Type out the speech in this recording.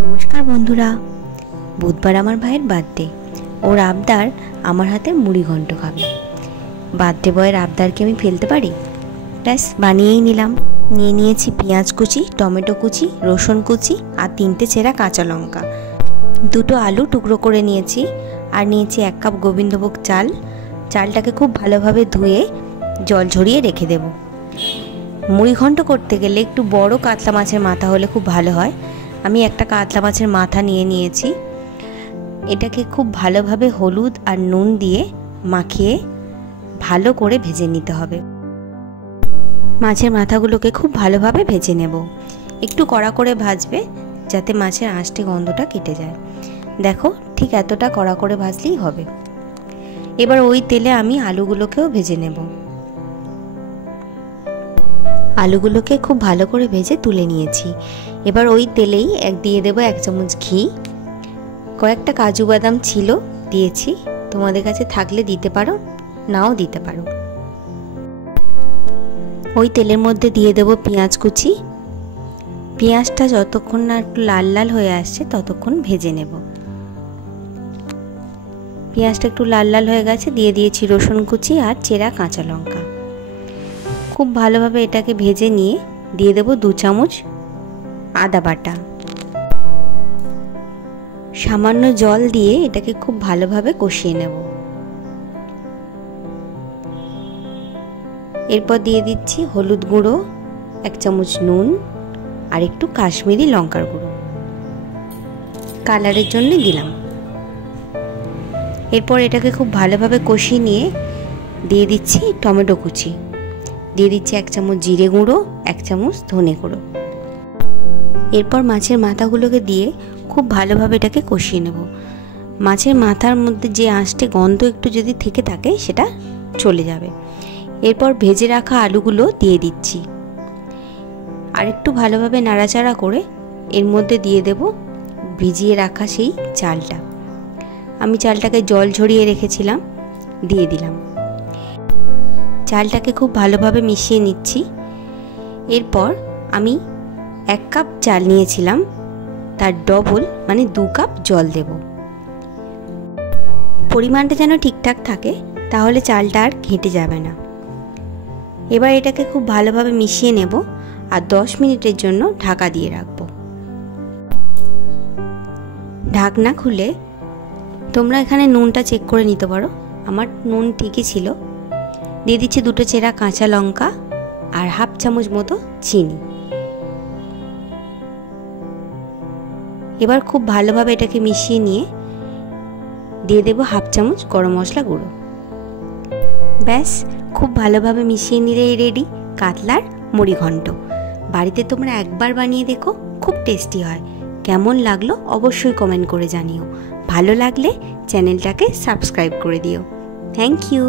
নমস্কার বন্ধুরা, বুধবার আমার ভাইয়ের বার্থডে। ওর আবদার আমার হাতে মুড়ি ঘন্ট খাবে। বার্থডে বয়ের আবদারকে আমি ফেলতে পারি? ব্যাস, বানিয়েই নিলাম। নিয়ে নিয়েছি পেঁয়াজ কুচি, টমেটো কুচি, রসুন কুচি আর 3টে চেরা কাঁচা লঙ্কা। 2টো আলু টুকরো করে নিয়েছি। আর নিয়েছি 1 কাপ গোবিন্দভোগ চাল। চালটাকে খুব ভালোভাবে ধুয়ে জল ঝরিয়ে রেখে দেব। মুড়ি ঘন্ট করতে গেলে একটু বড় কাতলা মাছের মাথা হলে খুব ভালো হয়। আমি একটা কাতলা মাছের মাথা নিয়ে নিয়েছি। এটাকে খুব ভালোভাবে হলুদ আর নুন দিয়ে মাখিয়ে ভালো করে ভেজে নিতে হবে। মাছের মাথাগুলোকে খুব ভালোভাবে ভেজে নেব। একটু কড়া করে ভাজবে যাতে মাছের আঁশটে গন্ধটা কেটে যায়। দেখো, ঠিক এতটা কড়া করে ভাজলেই হবে। এবার ওই তেলে আমি আলুগুলোকেও ভেজে নেব। আলুগুলোকে খুব ভালো করে ভেজে তুলে নিয়েছি। এবার ওই তেলেই দিয়ে দেবো 1 চামচ ঘি। কয়েকটা কাজু বাদাম ছিল, দিয়েছি। তোমাদের কাছে থাকলে দিতে পারো, নাও দিতে পারো। ওই তেলের মধ্যে দিয়ে দেবো পেঁয়াজ কুচি। পেঁয়াজটা যতক্ষণ না একটু লাল লাল হয়ে আসছে ততক্ষণ ভেজে নেব। পেঁয়াজটা একটু লাল লাল হয়ে গেছে, দিয়ে দিয়েছি রসুন কুচি আর চেরা কাঁচা লঙ্কা। খুব ভালোভাবে এটাকে ভেজে নিয়ে দিয়ে দেবো 2 চামচ আদা বাটা। সামান্য জল দিয়ে এটাকে খুব ভালোভাবে কষিয়ে নেব। এরপর দিয়ে দিচ্ছি হলুদ গুঁড়ো, 1 চামচ নুন আর একটু কাশ্মীরি লঙ্কার গুঁড়ো, কালারের জন্য দিলাম। এরপর এটাকে খুব ভালোভাবে কষিয়ে নিয়ে দিয়ে দিচ্ছি টমেটো কুচি, দিয়ে দিচ্ছি 1 চামচ জিরে গুঁড়ো, 1 চামচ ধনে গুঁড়ো। এরপর মাছের মাথাগুলোকে দিয়ে খুব ভালোভাবে এটাকে কষিয়ে নেব। মাছের মাথার মধ্যে যে আঁশটে গন্ধ একটু যদি থেকে থাকে সেটা চলে যাবে। এরপর ভেজে রাখা আলুগুলো দিয়ে দিচ্ছি। আর একটু ভালোভাবে নাড়াচাড়া করে এর মধ্যে দিয়ে দেব ভিজিয়ে রাখা সেই চালটা। আমি চালটাকে জল ঝরিয়ে রেখেছিলাম, দিয়ে দিলাম। চালটাকে খুব ভালোভাবে মিশিয়ে নিচ্ছি। এরপর আমি 1 কাপ চাল নিয়েছিলাম, তার ডবল মানে 2 কাপ জল দেব। পরিমাণটা যেন ঠিকঠাক থাকে, তাহলে চালটা আর ঘেঁটে যাবে না। এবার এটাকে খুব ভালোভাবে মিশিয়ে নেব আর 10 মিনিটের জন্য ঢাকা দিয়ে রাখবো। ঢাকনা খুলে তোমরা এখানে নুনটা চেক করে নিতে পারো। আমার নুন ঠিকই ছিল। দিয়ে দিচ্ছি 2টো চেরা কাঁচা লঙ্কা আর 1/2 চামচ মতো চিনি। এবার খুব ভালোভাবে এটাকে মিশিয়ে নিয়ে দিয়ে দেবো 1/2 চামচ গরম মশলা গুঁড়ো। ব্যাস, খুব ভালোভাবে মিশিয়ে নিলেই রেডি কাতলার মুড়ি ঘন্ট। বাড়িতে তোমরা একবার বানিয়ে দেখো, খুব টেস্টি হয়। কেমন লাগলো অবশ্যই কমেন্ট করে জানিও। ভালো লাগলে চ্যানেলটাকে সাবস্ক্রাইব করে দিও। Thank you.